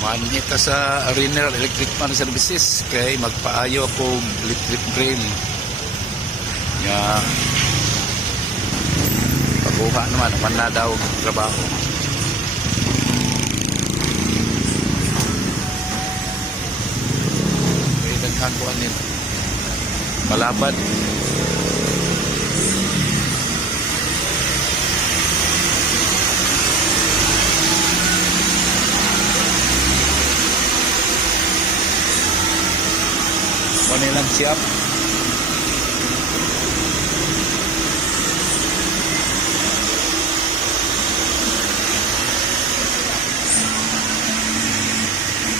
Manita sa Arena Electric Man Services kay magpaayo ako electric drill nga pagkuha naman na daw trabaho. May daghan ko anin malabad. Nilang siap.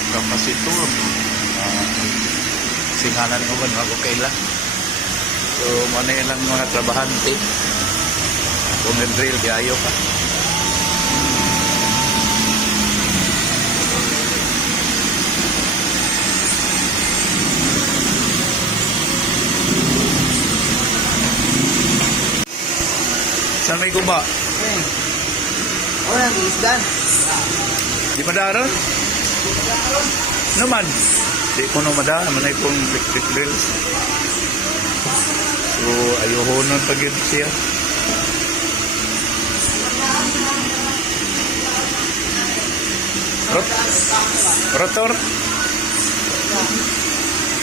Kapasitor. Singalan ko ba ako kaila. So, manilang mga trabahante. Kung drill, gayo pa. Saan may guba? Oh, nag-iisdan. Di madaron? Naman. Di ko na madaron. Manay kong electric drills. So, ayoko nun pag-yun siya. Rotor?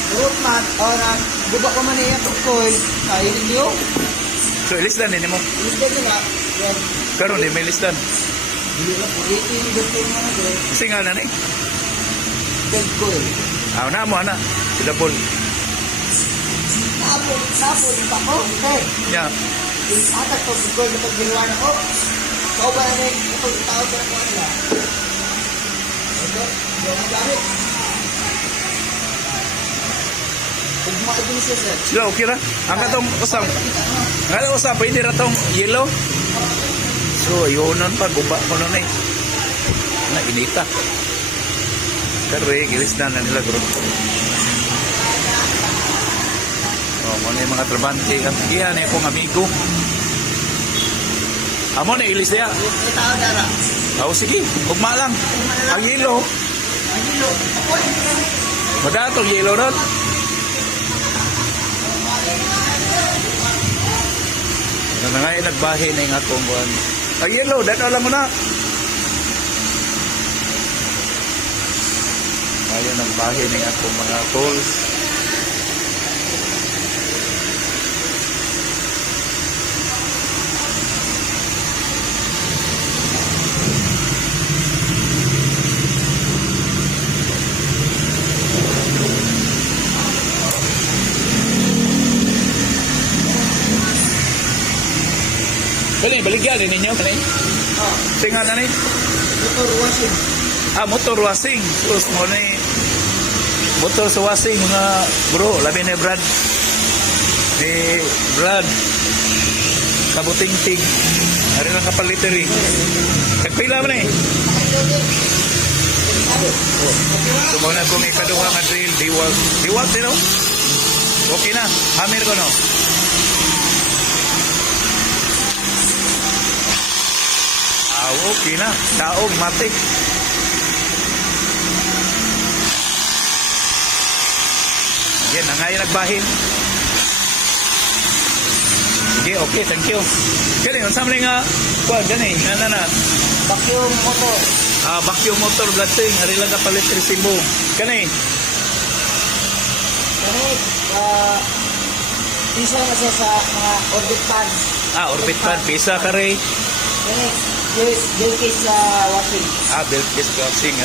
Rotmat, orang guba ko man iya tukoy. Ay, hindi yun. So, ilisdan din mo? Iisdan nila. Yan. Karon di may ilisdan. Hindi na po. Iti, doktor mo na doon. Kasi nga na eh. Bed ko eh. Na mo, ana. Sila Paul. Tapos pa ko. Okay. Yeah. Atak ko, sigol na pag-giluan ako. Kau ba na ito, tao sa ako nila. Ito, yung gamit. Ugma din siya, sir. Sila, okay ra? Ang katong usam. Ang katong usam, pwede ra tong yellow. So, ayunan pa. Guba ko nun eh. Na, inita. Pero eh, gilisdan na nila, bro. Oh, muna yung mga trabante. Iyan eh, kong amigo. Amo na, ilis niya. May tao dara. Oh, sige. Ugma lang. Ang yellow. Ang hilo. Ako, hindi na. Madatong yellow ron. Ano nga yung nagbahin na yung akong buwan. Ang yellow, dahil alam mo na. Ngayon nagbahin na yung akong mga tools. Balik, baligyan din ninyo. Oh, Tinga na ni. motor washing. Motor washing. Sus mo ni. Motor sa washing mga bro. Labi ni Brad. Ni Brad. Kabuting-ting. Hari lang kapaliteri. Kagpila mo na eh. So muna kung ikaduha nga drill. Diwag. Diwag din o. Okay na. Hamir ko no. Okay na. Taog, matik. Yan, na nga yung nagbahin. Sige, okay, thank you. Gani, unsam rin nga, kuwan, gani, nga na. Vacuum motor. Vacuum motor, blating, hari lang kapalit resibo. Gani, Kani, isa na siya sa mga orbit pan. orbit pan, pisa ka rin. Kani, yung case sa washing. Belt case washing.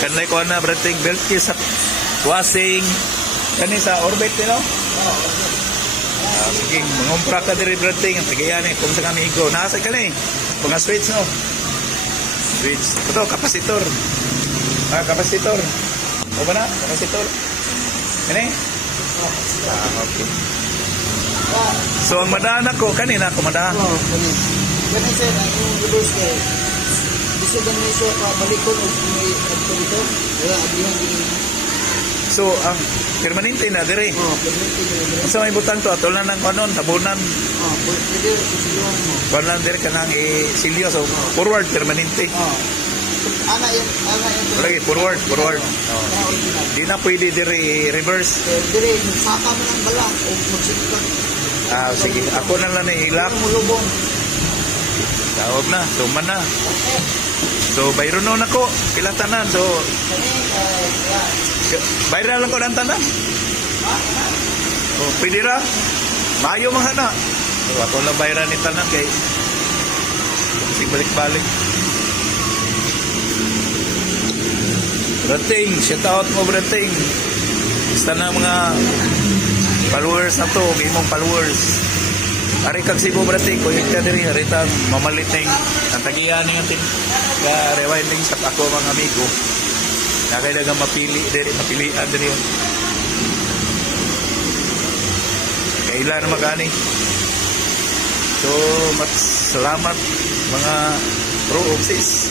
Kanay ko na, blating, belt case sa washing. Kani sa orbit, you know? Oh, Sige, mangumpra ka diri blating. Tagayan eh, kung sa kami ikaw. Nasa ka na eh. Mga switch, no? Switch. Ito, kapasitor. Kapasitor. O ba na? Kapasitor. Kani? Okay. So, ang madaan ako, kanina ako madaan. oh, kani. Kani sir, ang yung gulus kay gusto ganun siya pabalikon o may agto dito. Wala, ablihan din. So, ang permanente na dire. Oh, permanente din. Sa may butang to, atol na ng kanon, tabunan. Oh, pwede susulihan mo. Kanon dire ka nang isilyo. So, forward, permanente. Oh, Ana yung Lagi, forward. Oh. Ana original. Di na pwede diri reverse. Dire, saka mo ng bala o magsikot. Sige, ako na lang ilak. Mulubong. Tawag na, tuman na. Okay. So, bayron na ako. Pila tanan. So, bayran lang ko ng tanan. Oh, pwede ra. Mayo mga na. So, ako lang bayran ni tanan kay kasi balik-balik. Brating, shout out mo Brating. Basta na mga followers na to, imong followers. Ari kag Cebu Brating, kulit ka diri, haritang mamaliting ang tagiyan ng ating rewinding sa ako mga amigo. Na kailangan mapilian diri. Kailan na magani. So, salamat mga pro sis.